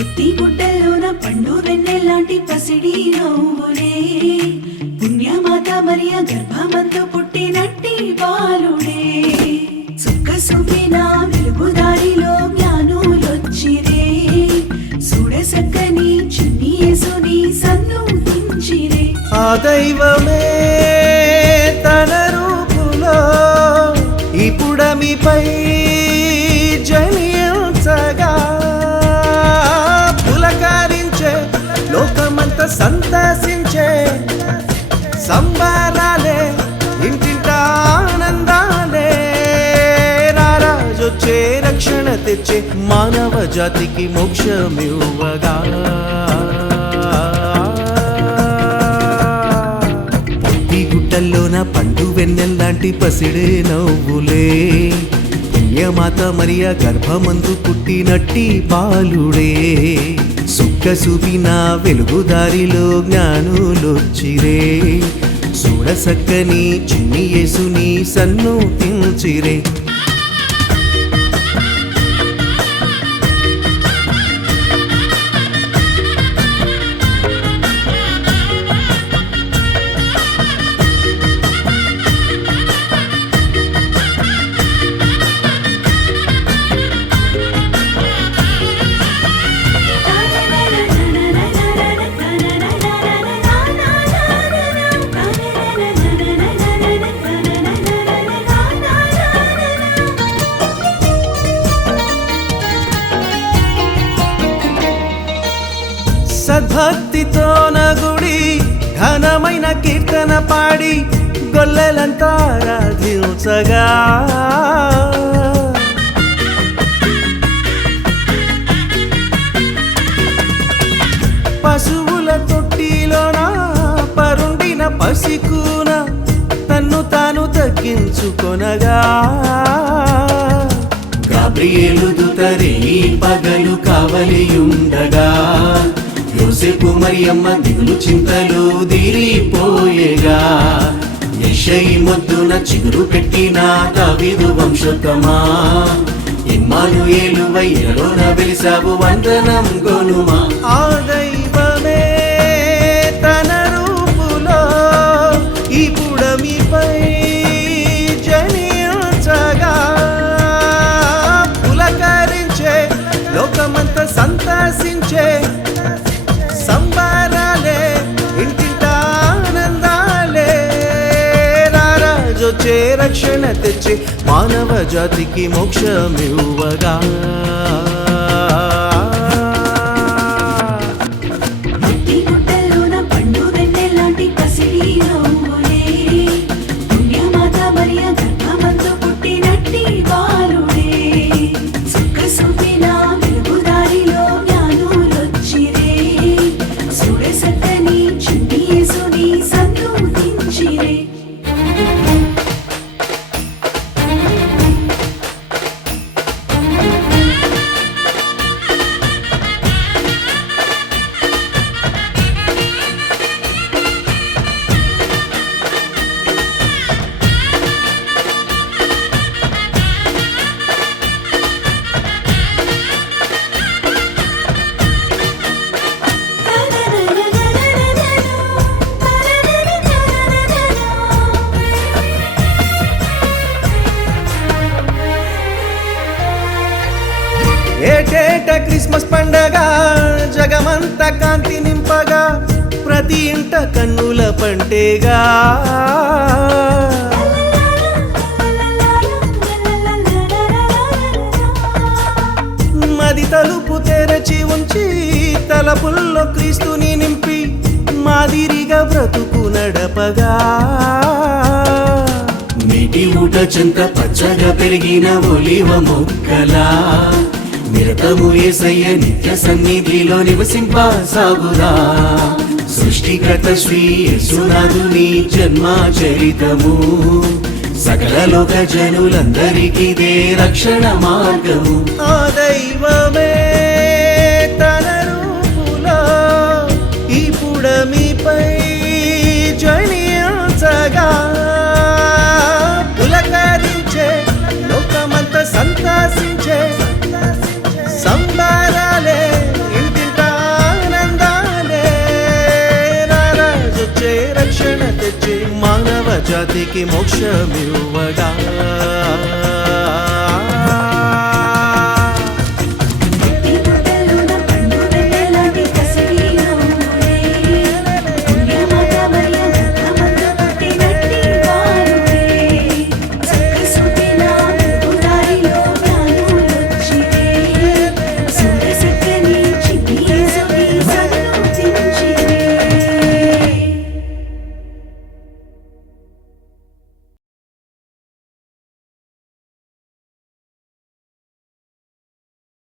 పుట్టి గుడ్డల్లోన పండు వెన్నెల్లాంటి పసిడి నవ్వులే పుణ్యమాత మరియ గర్భమందు పుట్టినట్టి బాలుడే సుక్క సుఖిన వెలుగుదారిలో జ్ఞానులొచ్చిరే చూడసక్కని చిన్ని యేసుని సన్నుతించిరే ఆ దైవమే తన రూపులో ఈ పుడమిపై జనించగా పులకరించే లోకమంతా సంతసించే సంబరాలే ఇంటింటా ఆనందాలే రారాజొచ్చే రక్షణ తెచ్చే మానవ జాతికి మోక్షమివ్వగా గుట్టల్లోన పండు వెన్నెల్లాంటి పసిడే నవ్వులే పుణ్యమాత మరియ గర్భమందు పుట్టినట్టి బాలుడే సుక్క సుబిన వెలుగుదారిలో జ్ఞానులొచ్చిరే చూడసక్కని చిన్ని యేసుని సన్నుతించిరే సద్భక్తితో నగుడి ఘనమైన కీర్తన పాడి గొల్లెలంతా ఆరాధించగా పశువుల తొట్టిలోన పరుండిన పసికూన తన్ను తాను తగ్గించుకొనగా గాబ్రియేలు దూతరే పగలు కావలియుండగా యోసేపు మరియమ్మ దిగులు చింతలు తీరిపోయేగా యెషయి మొద్దున చిగురు పెట్టిన దావీదు వంశోత్తమా ఇమ్మానుయేలువై ఇలలోన వెలిసావు వందనం గొనుమా ఆ దైవమే తన రూపులో ఈ పుడమిపై జనించగా పులకరించే లోకమంతా సంతసించే సంబరాలే ఇంటింటా ఆనందాలే రారాజొచ్చే రక్షణ తెచ్చే మానవ జాతికి మోక్షమివ్వగా పుట్టి గుడ్డల్లోన పండు వెన్నెల్లాంటి పసిడి నవ్వులే పుణ్యమాత మరియ గర్భమందు పుట్టినట్టి బాలుడే సుక్క సుఖిన వెలుగుదారిలో జ్ఞానులొచ్చిరే చూడసక్కని చిన్ని యేసుని సన్నుతించిరే ఏటేట క్రిస్మస్ పండగ జగమంతా కాంతి నింపగా ప్రతి ఇంట కన్నుల పంటేగా మది తలుపు తెరచి ఉంచి తలపుల్లో క్రీస్తుని నింపి మాదిరిగా బ్రతుకు నడపగా నీటి ఊట చెంత పచ్చగా పెరిగిన ఒలివ మొక్కలా నిరతము యేసయ్య నిత్య సన్నిధిలో నివసింప సాగురా సృష్టికర్త శ్రీ యేసునాథుని జన్మ చరితము సకల లోక జనులందరికీ రక్షణ మార్గము ఆ దైవమే తన రూపులో ఈ పుడమిపై జనించగా పులకరించే లోకమంతా సంతసించే సంబరాలే ఇంటి బ్రతికి మోక్షమివ్వగా